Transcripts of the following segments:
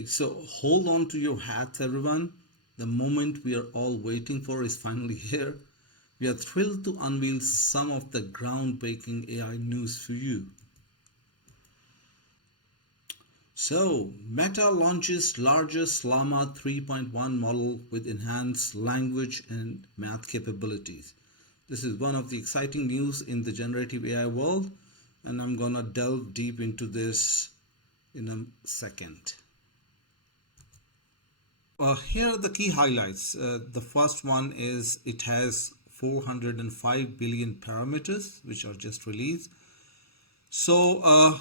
Okay, so hold on to your hats, everyone. The moment we are all waiting for is finally here. We are thrilled to unveil some of the groundbreaking AI news for you. So, Meta launches largest Llama 3.1 model with enhanced language and math capabilities. This is one of the exciting news in the generative AI world, and I'm gonna delve deep into this in a second. Here are the key highlights. The first one is it has 405 billion parameters, which are just released. So,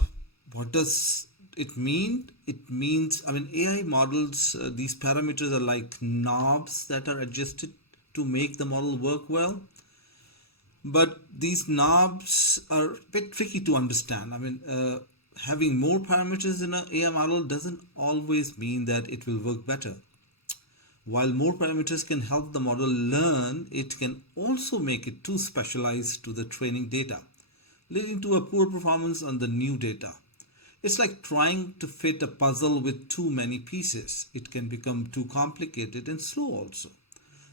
what does it mean? It means, AI models, these parameters are like knobs that are adjusted to make the model work well. But these knobs are a bit tricky to understand. Having more parameters in an AI model doesn't always mean that it will work better. While more parameters can help the model learn, it can also make it too specialized to the training data, leading to a poor performance on the new data. It's like trying to fit a puzzle with too many pieces. It can become too complicated and slow also.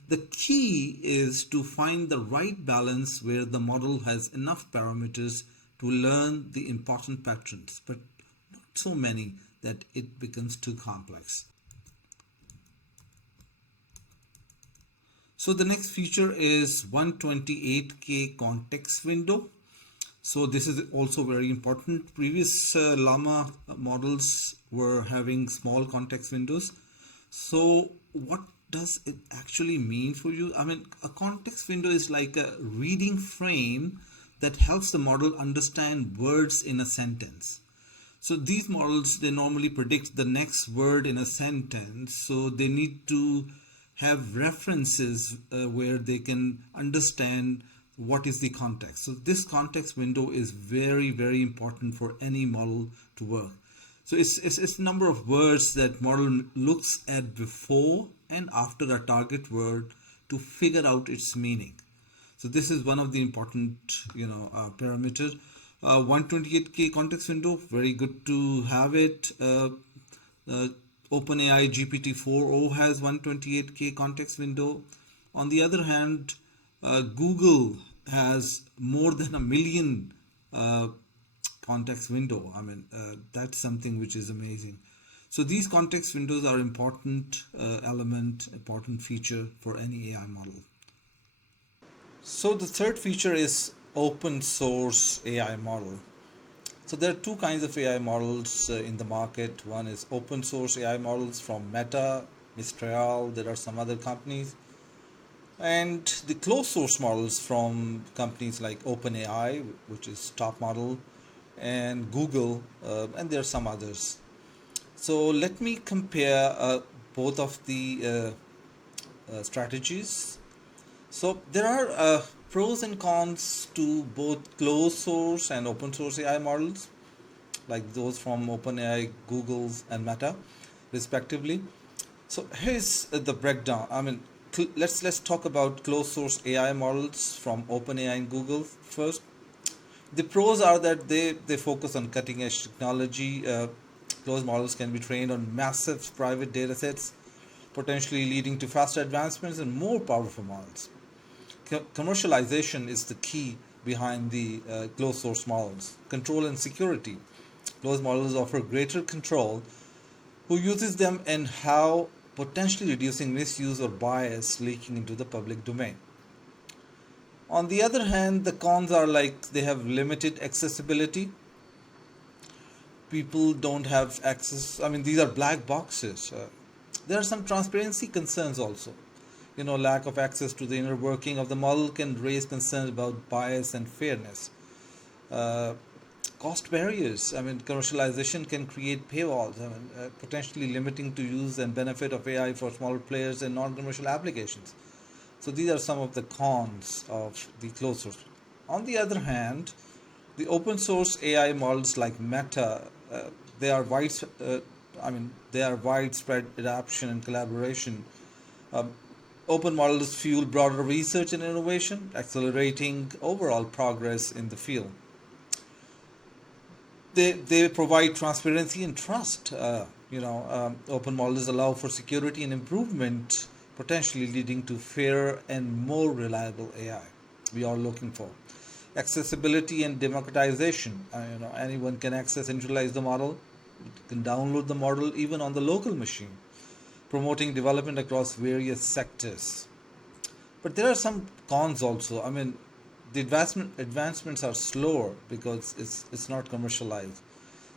The key is to find the right balance where the model has enough parameters to learn the important patterns, but not so many that it becomes too complex. So the next feature is 128K context window. So this is also very important. Previous Llama models were having small context windows. So what does it actually mean for you? A context window is like a reading frame that helps the model understand words in a sentence. So these models, they normally predict the next word in a sentence. So they need to have references where they can understand what is the context. So this context window is very, very important for any model to work. So it's number of words that model looks at before and after a target word to figure out its meaning. So this is one of the important parameters. 128K context window, very good to have it. OpenAI GPT-4o has 128K context window. On the other hand, Google has more than a million context window. That's something which is amazing. So these context windows are important element, important feature for any AI model. So the third feature is open source AI model. So there are two kinds of AI models in the market. One is open source AI models from Meta, Mistral, there are some other companies. And the closed source models from companies like OpenAI, which is top model, and Google, and there are some others. So let me compare both of the strategies. So there are pros and cons to both closed source and open source AI models, like those from OpenAI, Google's, and Meta, respectively. So here's the breakdown. Let's talk about closed source AI models from OpenAI and Google first. The pros are that they focus on cutting edge technology. Closed models can be trained on massive private data sets, potentially leading to faster advancements and more powerful models. Commercialization is the key behind the closed source models. Control and security. Closed models offer greater control who uses them and how, potentially reducing misuse or bias leaking into the public domain. On the other hand, the cons are like they have limited accessibility. People don't have access. These are black boxes. There are some transparency concerns also. Lack of access to the inner working of the model can raise concerns about bias and fairness. Cost barriers. Commercialization can create paywalls, potentially limiting to use and benefit of AI for smaller players and non-commercial applications. So these are some of the cons of the closed source. On the other hand, the open source AI models like Meta, they are widespread adoption and collaboration. Open models fuel broader research and innovation, accelerating overall progress in the field. They provide transparency and trust. Open models allow for security and improvement, potentially leading to fairer and more reliable AI we are looking for. Accessibility and democratization. Anyone can access and utilize the model, can download the model even on the local machine, promoting development across various sectors. But there are some cons also. The advancements are slower because it's not commercialized.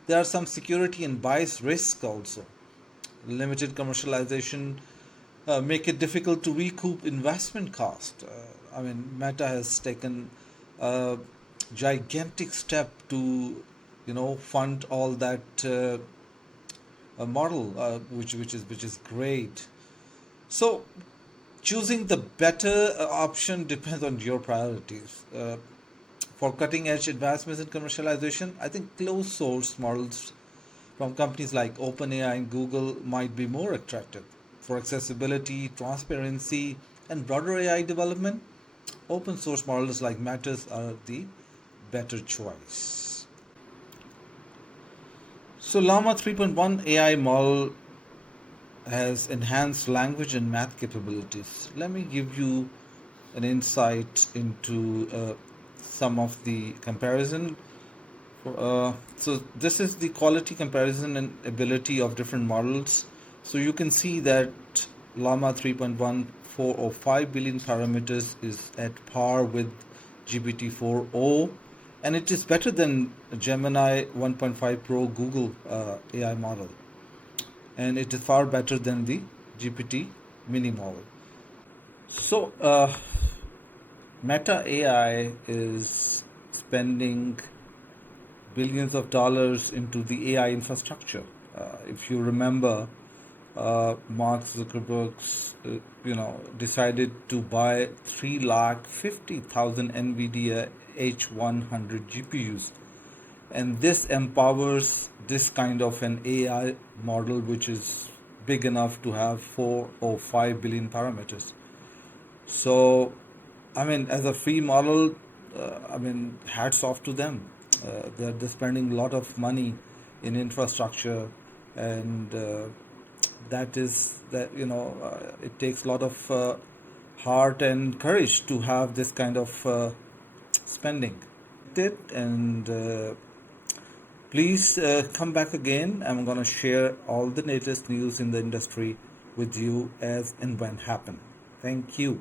There are some security and bias risk also. Limited commercialization make it difficult to recoup investment cost. Meta has taken a gigantic step to, fund all that model, which is great. So choosing the better option depends on your priorities. For cutting edge advancements in commercialization, I think closed source models from companies like OpenAI and Google might be more attractive. For accessibility, transparency, and broader AI development, open source models like Matters are the better choice. So Llama 3.1 AI model has enhanced language and math capabilities. Let me give you an insight into some of the comparison. So this is the quality comparison and ability of different models. So you can see that Llama 3.1 405 billion parameters is at par with GPT-4o, and it is better than Gemini 1.5 Pro Google AI model, and it is far better than the GPT mini model. So Meta AI is spending billions of dollars into the AI infrastructure. If you remember, Mark Zuckerberg's, decided to buy 350,000 NVIDIA H100 GPUs, and this empowers this kind of an AI model, which is big enough to have 4 or 5 billion parameters. So, as a free model, hats off to them. They're spending a lot of money in infrastructure, and it takes a lot of heart and courage to have this kind of spending. And please come back again. I'm going to share all the latest news in the industry with you as and when happen. Thank you.